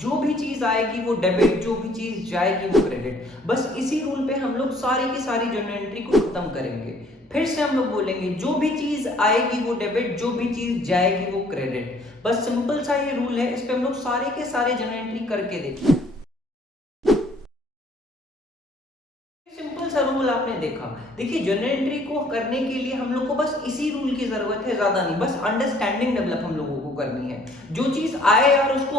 जो भी चीज आएगी वो डेबिट, जो भी चीज जाएगी वो क्रेडिट। बस इसी रूल पे हम लोग सारी की सारी जर्नल एंट्री को खत्म करेंगे। फिर से हम लोग बोलेंगे जो भी चीज आएगी वो डेबिट, जो भी चीज जाएगी वो क्रेडिट। बस सिंपल सा ये रूल है, इस पे हम लोग सारे के सारे जर्नल एंट्री करके देखिए। सिंपल सा रूल आपने देखा। देखिए जर्नल एंट्री को करने के लिए हम लोग को बस इसी रूल की जरूरत है, ज्यादा नहीं। बस अंडरस्टैंडिंग डेवलप हम लोगों को करनी है। जो चीज आए यार उसको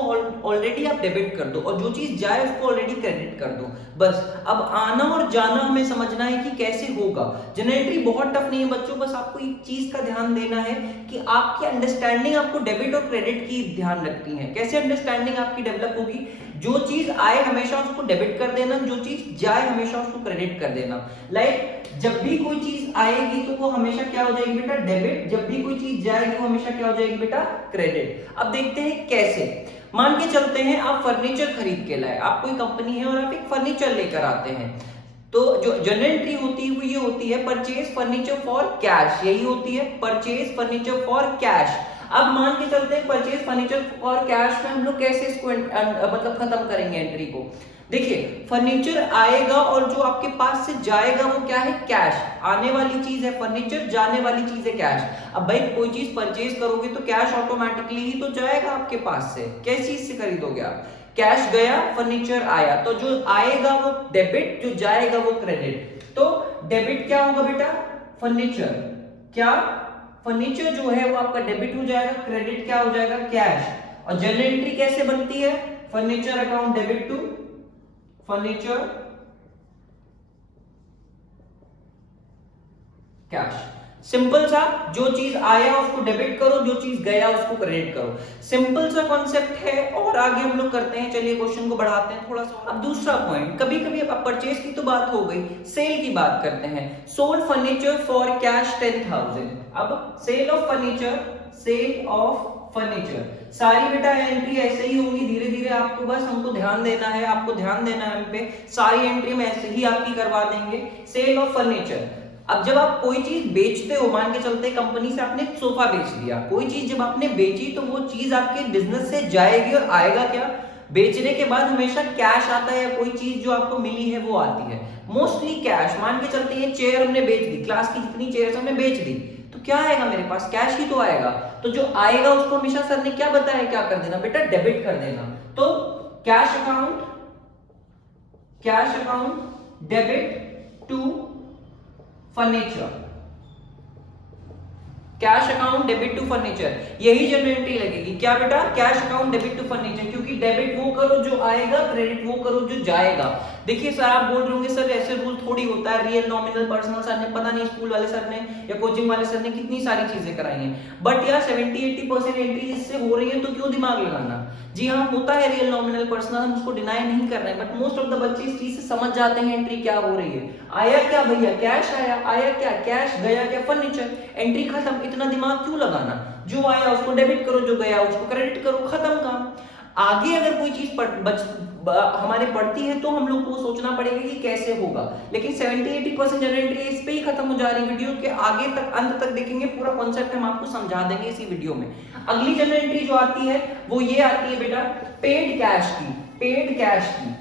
ऑलरेडी आप डेबिट कर दो, और जो चीज जाए उसको ऑलरेडी क्रेडिट कर दो। बस अब आना और जाना हमें समझना है कि कैसे होगा। जर्नल एंट्री बहुत टफ नहीं है बच्चों, बस आपको एक चीज का ध्यान देना है कि आपकी अंडरस्टैंडिंग आपको डेबिट और क्रेडिट की ध्यान रखनी है। कैसे अंडरस्टैंडिंग आपकी डेवलप होगी? जो चीज आए हमेशा उसको डेबिट कर देना, जो चीज जाए हमेशा उसको क्रेडिट कर देना। लाइक जब भी कोई चीज आएगी तो वो हमेशा क्या हो जाएगी बेटा? डेबिट। जब भी कोई चीज जाएगी वो हमेशा क्या हो जाएगी बेटा? क्रेडिट। अब देखते हैं कैसे। मान के चलते हैं आप फर्नीचर खरीद के लाए, आप कोई कंपनी है और आप एक फर्नीचर लेकर आते हैं, तो जो जर्नल एंट्री होती है वो ये होती है परचेज फर्नीचर फॉर कैश। यही होती है परचेज फर्नीचर फॉर कैश। अब मान के चलते हैं परचेज फर्नीचर फॉर कैश में हम लोग कैसे इसको मतलब खत्म करेंगे एंट्री को। देखिए फर्नीचर आएगा और जो आपके पास से जाएगा वो क्या है? कैश। आने वाली चीज है फर्नीचर, जाने वाली चीज है कैश। अब भाई कोई चीज परचेज करोगे तो कैश ऑटोमेटिकली ही तो जाएगा आपके पास से। किस चीज से खरीदोगे आप? कैश गया, फर्नीचर आया, तो जो आएगा वो डेबिट, जो जाएगा वो क्रेडिट। तो डेबिट क्या होगा बेटा? फर्नीचर। क्या? फर्नीचर जो है वो आपका डेबिट हो जाएगा, क्रेडिट क्या हो जाएगा? कैश। और जर्नल एंट्री कैसे बनती है? Furniture account debit to furniture cash. Simple सा, जो चीज आया उसको डेबिट करो, जो चीज गया उसको क्रेडिट करो। सिंपल सा कॉन्सेप्ट है। और आगे हम लोग करते हैं, चलिए क्वेश्चन को बढ़ाते हैं थोड़ा सा। अब दूसरा पॉइंट, कभी कभी अब परचेज की तो बात हो गई, सेल की बात करते हैं। Sold furniture for cash 10,000। अब sale of furniture, sale of furniture, sorry बेटा एंट्री ऐसे ही होगी। धीरे धीरे आपको बस हमको ध्यान देना है, आपको ध्यान देना है हम पे। सारी एंट्री में ऐसे ही आपकी करवा देंगे। Sale of furniture. अब जब आप कोई चीज बेचते हो, मान के चलते कंपनी से आपने सोफा बेच दिया, कोई चीज जब आपने बेची तो वो चीज आपके बिजनेस से जाएगी और आएगा क्या? बेचने के बाद हमेशा कैश आता है, या कोई चीज जो आपको मिली है वो आती है, मोस्टली कैश। मान के चलते हैं चेयर हमने बेच दी, क्लास की जितनी चेयर हमने बेच दी, तो क्या आएगा मेरे पास? कैश ही तो आएगा। तो जो आएगा उसको हमेशा सर ने क्या बताया, क्या कर देना बेटा? डेबिट कर देना। तो cash account, cash account debit to furniture, cash account debit to furniture, यही जर्नल एंट्री लगेगी। क्या बेटा? Cash account debit to furniture, क्योंकि डेबिट वो करो जो आएगा, क्रेडिट वो करो जो जाएगा। देखिए सर आप बोल रहे होंगे सर ऐसे रूल थोड़ी होता है, रियल नॉमिनल पर्सनल सर ने पता नहीं स्कूल वाले सर ने या कोचिंग वाले सर ने कितनी सारी चीजें कराई हैं, बट यार 70-80% एंट्री इससे हो रही है तो क्यों दिमाग लगाना। जी हाँ होता है रियल नॉमिनल पर्सनल, हम उसको डिनाई नहीं कर रहे हैं, बट मोस्ट ऑफ द बच्चे इस चीज से समझ जाते हैं एंट्री क्या हो रही है। आया क्या भैया? कैश आया। आया क्या? कैश। गया क्या? फर्नीचर। एंट्री खत्म, इतना दिमाग क्यों लगाना? जो आया उसको डेबिट करो, जो गया उसको क्रेडिट करो, खत्म काम। आगे अगर कोई चीज हमारे पड़ती है तो हम लोग को सोचना पड़ेगा कि कैसे होगा, लेकिन 70-80% जनरल एंट्री इस पे ही खत्म हो जा रही है। वीडियो के आगे तक अंत तक देखेंगे, पूरा कॉन्सेप्ट हम आपको समझा देंगे इसी वीडियो में। अगली जनरल एंट्री जो आती है वो ये आती है बेटा पेड कैश की। पेड कैश की,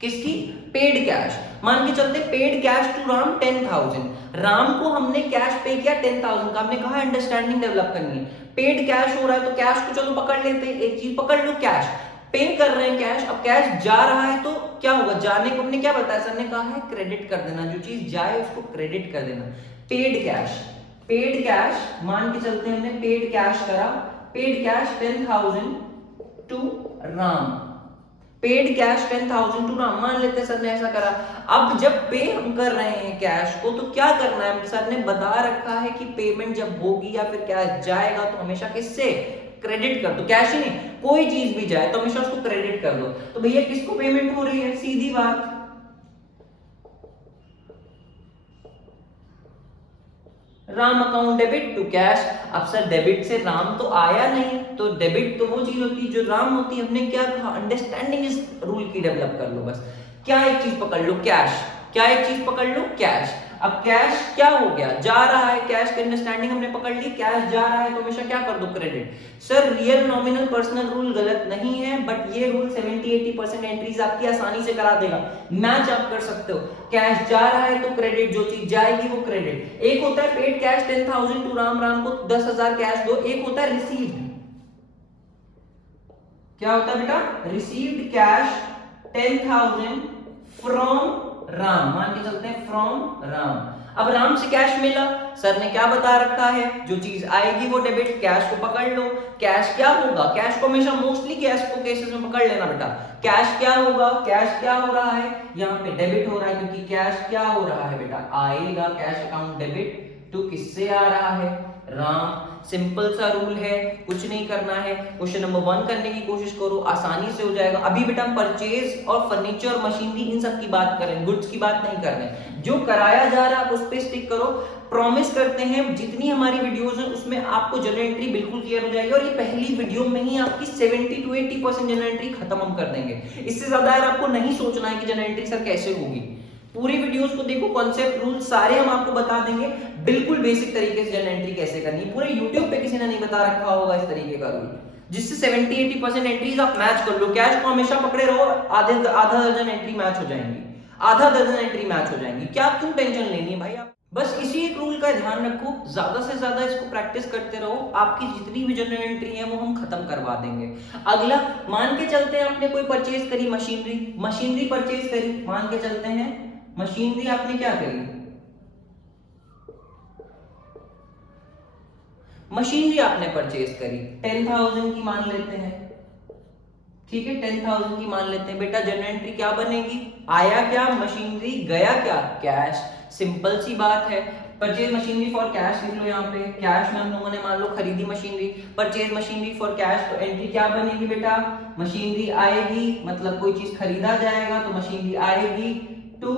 किसकी? Paid cash. मान के चलते paid cash to Ram 10,000। Ram को हमने कैश पे किया 10,000 का, हमने कहा अंडरस्टैंडिंग डेवलप करनी है। पेड कैश हो रहा है तो कैश को चलो पकड़ लेते हैं, एक चीज पकड़ लो कैश। पे कर रहे हैं कैश, अब कैश जा रहा है तो क्या होगा? जाने को हमने क्या बताया? सर ने कहा है क्रेडिट कर देना, जो चीज जाए उसको क्रेडिट कर देना। पेड कैश, पेड कैश, मान के चलते हैं हमने पेड कैश करा, paid cash 10,000 to Ram, paid cash 10,000 to Ram, मान लेते हैं सर ने ऐसा करा। अब जब पे हम कर रहे हैं कैश को तो क्या करना है? सर ने बता रखा है कि पेमेंट जब होगी या फिर कैश जाएगा तो हमेशा किससे? क्रेडिट कर दो। कैश ही नहीं, कोई चीज भी जाए तो हमेशा उसको क्रेडिट कर दो। तो भैया किसको पेमेंट हो रही है? सीधी बात, Ram account debit to cash. अब सर डेबिट से राम तो आया नहीं, तो डेबिट तो वो चीज होती है जो राम होती है। हमने क्या कहा? अंडरस्टैंडिंग इस रूल की डेवलप कर लो बस। क्या एक चीज पकड़ लो? कैश। क्या एक चीज पकड़ लो? कैश। अब कैश क्या हो गया, जा रहा है, कैश की अंडरस्टैंडिंग हमने पकड़ ली, कैश जा रहा है तो हमेशा क्या कर दो, credit. Sir real nominal personal rule गलत नहीं है, बट ये रूल 70-80% एंट्रीज आपकी आसानी से करा देगा, मैच आप कर सकते हो। कैश जा रहा है तो क्रेडिट, जो चीज जाएगी वो क्रेडिट। एक होता है पेड कैश 10,000 टू राम को 10,000 कैश दो, एक होता है रिसीव्ड, क्या होता है बेटा, रिसीव्ड कैश 10,000 फ्रॉम राम, मान के चलते हैं फ्रॉम राम। अब राम से कैश मिला, सर ने क्या बता रखा है, जो चीज आएगी वो डेबिट, कैश को पकड़ लो। कैश क्या होगा, कैश को हमेशा मोस्टली कैश को केसेस में पकड़ लेना बेटा, कैश क्या होगा, कैश क्या हो रहा है, यहाँ पे डेबिट हो रहा है, क्योंकि कैश क्या हो रहा है बेटा, आएगा कैश अकाउंट डेबिट टू किससे आ रहा है, राम। सिंपल सा रूल है, कुछ नहीं करना है। क्वेश्चन नंबर 1 करने की कोशिश करो, आसानी से हो जाएगा। अभी बेटा हम परचेज और फर्नीचर, मशीनरी, इन सब की बात करें, गुड्स की बात नहीं कर रहे। जो कराया जा रहा है आप उस पे स्टिक करो। प्रॉमिस करते हैं जितनी हमारी वीडियोस हैं उसमें आपको जनरल एंट्री बिल्कुल क्लियर हो जाएगी, और ये पहली वीडियो में ही आपकी 70-80% जनरल एंट्री खत्म हम कर देंगे। इससे ज्यादा यार आपको नहीं सोचना है कि जनरल एंट्री सर कैसे होगी। पूरी वीडियोस को देखो, कॉन्सेप्ट रूल सारे हम आपको बता देंगे, बिल्कुल बेसिक तरीके से जनरल एंट्री कैसे करनी है। पूरे YouTube पे किसी ने नहीं बता रखा होगा इस तरीके का रूल, जिससे 70-80% एंट्रीज आप मैच कर लो। कैश को हमेशा पकड़े रहो, आधा दर्जन एंट्री मैच हो जाएंगी, आधा दर्जन एंट्री मैच हो जाएंगी। क्या क्यों टेंशन लेनी है भाई, आप बस इसी एक रूल का ध्यान रखो, ज्यादा से ज्यादा इसको प्रैक्टिस करते रहो, आपकी जितनी भी जनरल एंट्री है वो हम खत्म करवा देंगे। अगला, मान के चलते हैं आपने कोई परचेज करी, मशीनरी परचेज करी, मान के चलते हैं मशीनरी आपने क्या करी, मशीनरी आपने परचेज करी 10,000 की मान लेते हैं, ठीक है, 10,000 की मान लेते हैं। बेटा जनरल एंट्री क्या बनेगी, आया क्या मशीनरी, गया क्या कैश। सिंपल सी बात है, परचेज मशीनरी फॉर कैश लिख लो, यहाँ पे कैश में हम लोगों ने मान लो खरीदी machinery, purchase machinery for cash, तो एंट्री क्या बनेगी बेटा, मशीनरी आएगी, मतलब कोई चीज खरीदा जाएगा तो मशीनरी आएगी टू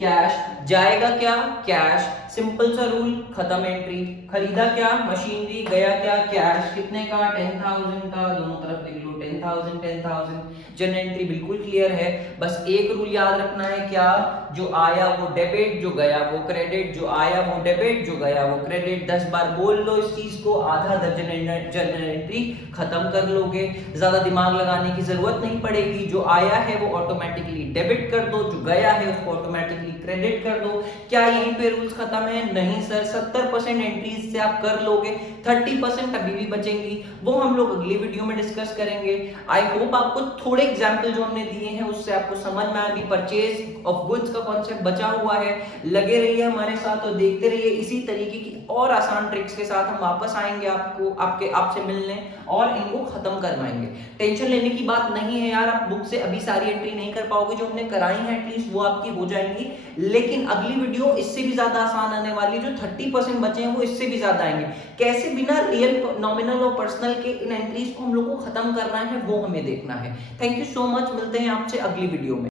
कैश, जाएगा क्या कैश। सिंपल सा रूल, खत्म एंट्री। खरीदा क्या मशीनरी, गया क्या कैश, कितने का 10,000 का, दोनों तरफ लिख लो 10,000। जनरल एंट्री बिल्कुल क्लियर है। बस एक रूल याद रखना है, क्या, जो आया वो डेबिट, जो गया वो क्रेडिट, जो आया वो डेबिट, जो गया वो क्रेडिट। 10 बार बोल लो इस चीज को, आधा दर्जन जनरल एंट्री खत्म कर लोगे, ज्यादा दिमाग लगाने की जरूरत नहीं पड़ेगी। जो आया है वो ऑटोमेटिकली डेबिट कर दो, जो गया है उसको ऑटोमेटिकली क्रेडिट कर दो। क्या यहीं पे रूल्स खत्म है, नहीं सर, 70% एंट्रीज से आप कर लोगे, 30% अभी भी बचेंगी, वो हम लोग अगली वीडियो में डिस्कस करेंगे। आई होप आपको थोड़े एग्जाम्पल जो हमने दिए हैं उससे आपको समझ में आ गई। परचेज ऑफ गुड्स का कॉन्सेप्ट बचा हुआ है, लगे रहिए हमारे साथ और देखते रहिए। इसी तरीके की और आसान ट्रिक्स के साथ हम वापस आएंगे आपसे मिलने और इनको खत्म करवाएंगे। टेंशन लेने की बात नहीं है यार, आप बुक से अभी सारी एंट्री नहीं कर पाओगे, जो हमने कराई है एटलीस्ट वो आपकी हो जाएंगी, लेकिन अगली वीडियो इससे भी ज्यादा आसान आने वाली, जो 30% बचे हैं वो इससे भी ज्यादा आएंगे। कैसे बिना रियल, नॉमिनल और पर्सनल के इन एंट्रीज को हम लोग को खत्म करना है वो हमें देखना है। थैंक यू सो मच, मिलते हैं आपसे अगली वीडियो में।